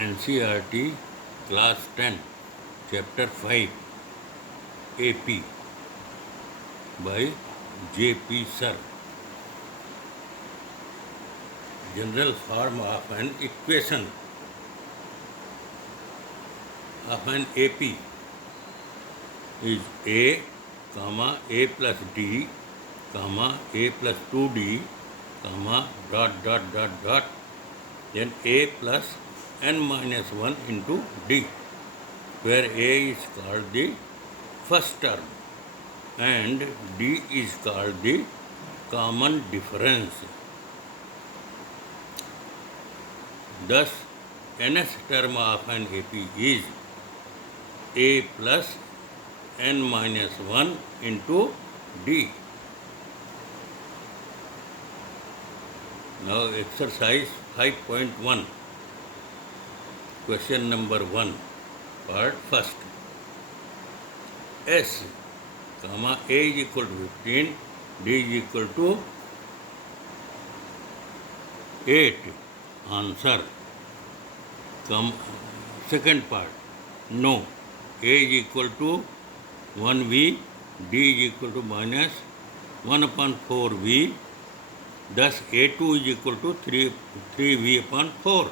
NCERT Class 10 Chapter 5 AP by J.P. Sir. General form of an equation of an AP is A, comma A plus D, comma A plus 2D, comma dot dot dot dot, then A plus n minus 1 into D, where A is called the first term and D is called the common difference. Thus, nth term of an AP is A plus n minus 1 into D. Now exercise 5.1, question number 1, part first. S, comma A is equal to 15, D is equal to 8. Answer. Second part. No. A is equal to 1V, D is equal to minus 1 upon 4V. Thus A2 is equal to 3V upon 4,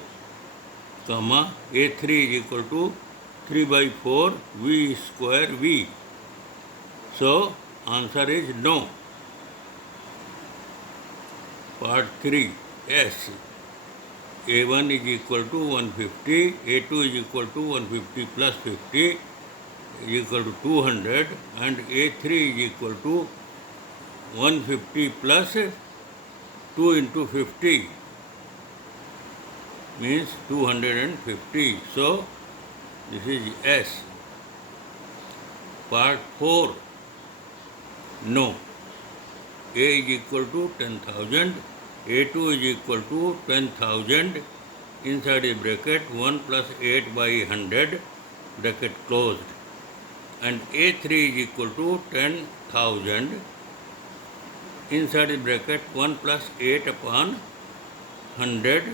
comma A3 is equal to 3 by 4 V square V. So answer is no. Part 3. S. A1 is equal to 150, A2 is equal to 150 plus 50 is equal to 200, and A3 is equal to 150 plus 2 into 50 means 250. So this is S. Part 4. No. A is equal to 10,000, A2 is equal to 10,000, inside a bracket 1 plus 8 by 100, bracket closed, and A3 is equal to 10,000, inside the bracket 1 plus 8 upon 100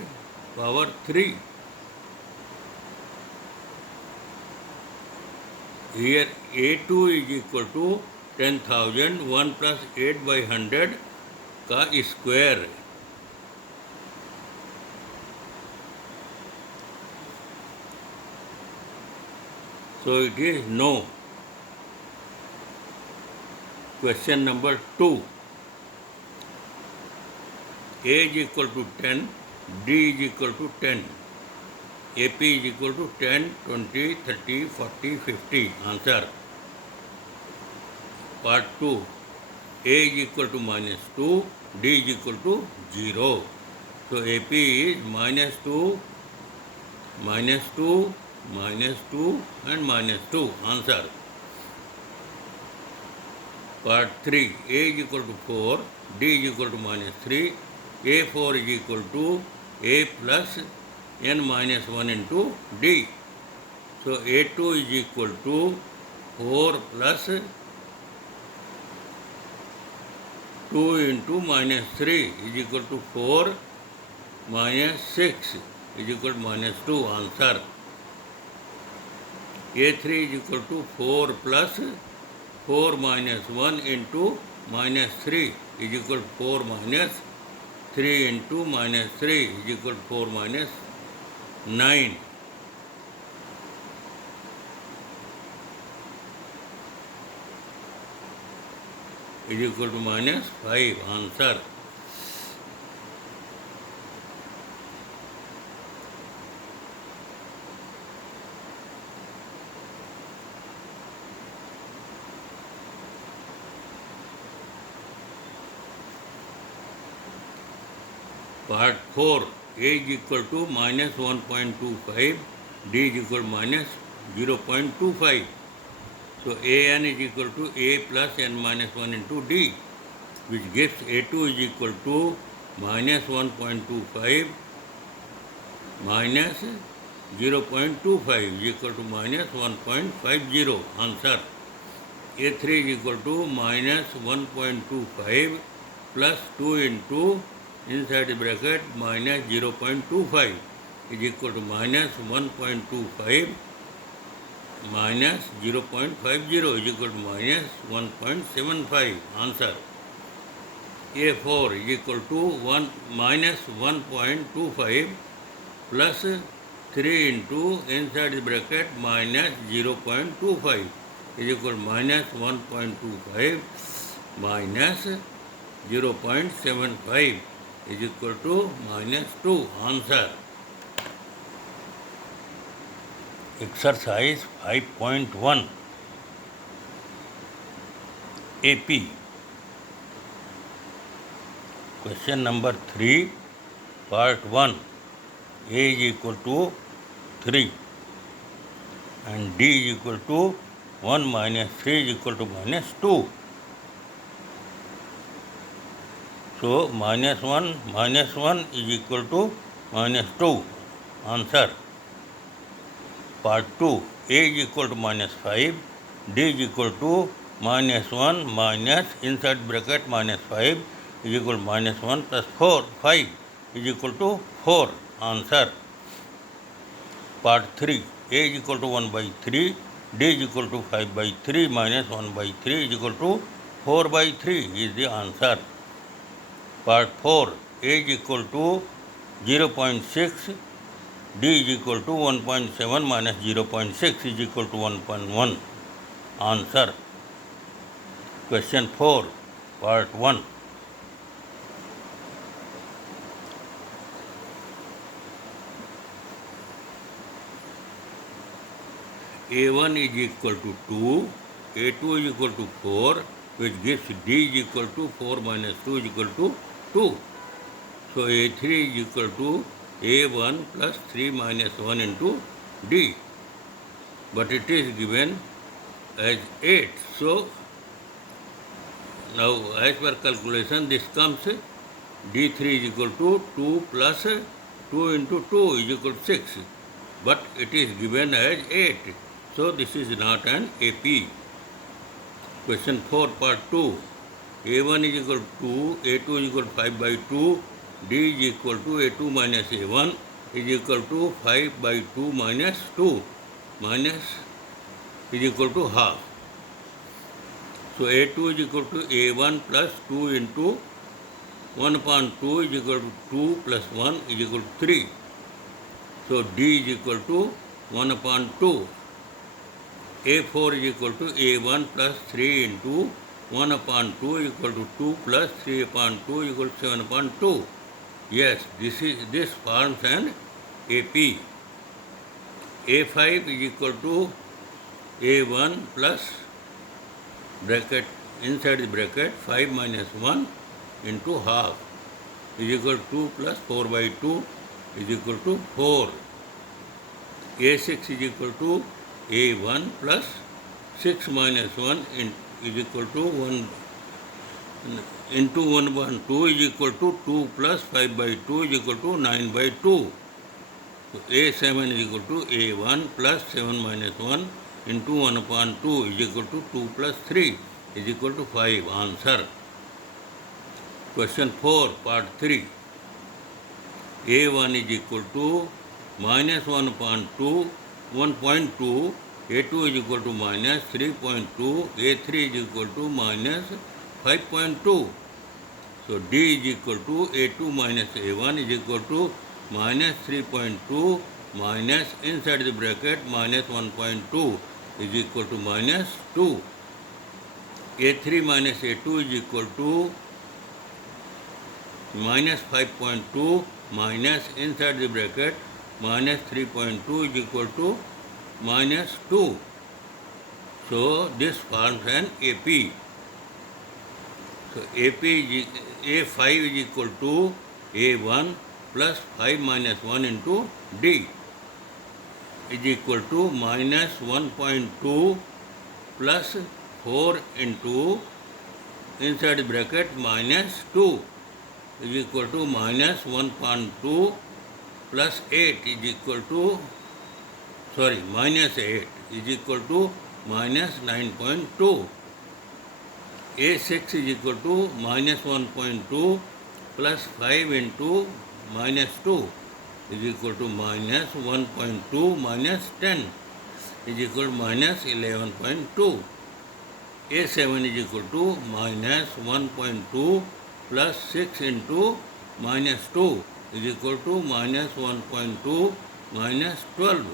power 3. Here A2 is equal to 10,000, 1 plus 8 by 100 का square. So it is no. Question number 2. A is equal to 10, D is equal to 10, AP is equal to 10, 20, 30, 40, 50. Answer. Part 2. A is equal to minus 2, D is equal to 0. So AP is minus 2, minus 2, minus 2 and minus 2. Answer. Part 3. A is equal to 4, D is equal to minus 3, A4 is equal to A plus n minus 1 into D. So A2 is equal to 4 plus 2 into minus 3 is equal to 4 minus 6 is equal to minus 2. Answer. A3 is equal to 4 plus 4 minus 1 into minus 3 is equal to 4 minus 3 into minus 3 is equal to 4 minus 9. Is equal to minus 5. Answer. Part 4. A is equal to minus 1.25, D is equal to minus 0.25. So An is equal to A plus n minus 1 into D, which gives A2 is equal to minus 1.25 minus 0.25 is equal to minus 1.50. Answer. A3 is equal to minus 1.25 plus 2 into inside the bracket minus 0.25 is equal to minus 1.25 minus 0.50 is equal to minus 1.75. Answer. A4 is equal to minus 1.25 plus 3 into inside the bracket minus 0.25 is equal to minus 1.25 minus 0.75 is equal to minus 2. Answer. Exercise 5.1 AP. Question number 3, part 1. A is equal to 3 and D is equal to 1 minus 3 is equal to minus 2. So, minus 1 is equal to minus 2. Answer. Part 2. A is equal to minus 5, D is equal to minus 1 minus inside bracket minus 5 is equal to minus 1 plus 5 is equal to 4. Answer. Part 3. A is equal to 1 by 3, D is equal to 5 by 3 minus 1 by 3 is equal to 4 by 3 is the answer. Part 4. A is equal to 0.6, D is equal to 1.7 minus 0.6 is equal to 1.1. Answer. Question 4, part 1. A1 is equal to 2, A2 is equal to 4, which gives D is equal to 4 minus 2 is equal to 2. So A3 is equal to A1 plus 3 minus 1 into D. But it is given as 8. So now as per calculation this comes D3 is equal to 2 plus 2 into 2 is equal to 6. But it is given as 8. So this is not an AP. Question 4, part 2. A1 is equal to 2, A2 is equal to 5 by 2, D is equal to A2 minus A1 is equal to 5 by 2 minus 2 minus is equal to half. So A2 is equal to A1 plus 2 into 1 upon 2 is equal to 2 plus 1 is equal to 3. So D is equal to 1 upon 2. A4 is equal to A1 plus 3 into 1 upon 2 is equal to 2 plus 3 upon 2 is equal to 7 upon 2. Yes, this forms an AP. A5 is equal to A1 plus bracket inside the bracket 5 minus 1 into half is equal to 2 plus 4 by 2 is equal to 4. A6 is equal to A1 plus 6 minus 1 is equal to 1 into 1 upon 2 is equal to 2 plus 5 by 2 is equal to 9 by 2. So A7 is equal to A1 plus 7 minus 1 into 1 upon 2 is equal to 2 plus 3 is equal to 5. Answer. Question 4, part 3. A1 is equal to minus 1 upon 2, 1.2, A2 is equal to minus 3.2, A3 is equal to minus 5.2. So D is equal to A2 minus A1 is equal to minus 3.2 minus inside the bracket minus 1.2 is equal to minus 2. A3 minus A2 is equal to minus 5.2 minus inside the bracket minus 3.2 is equal to minus 2. So this forms an AP. So A5 is equal to A1 plus 5 minus 1 into D is equal to minus 1.2 plus 4 into inside the bracket minus 2 is equal to minus 1.2 plus 8 is equal to, minus 8 is equal to minus 9.2. A6 is equal to minus 1.2 plus 5 into minus 2 is equal to minus 1.2 minus 10 is equal to minus 11.2. A7 is equal to minus 1.2 plus 6 into minus 2 is equal to minus 1.2 minus 12.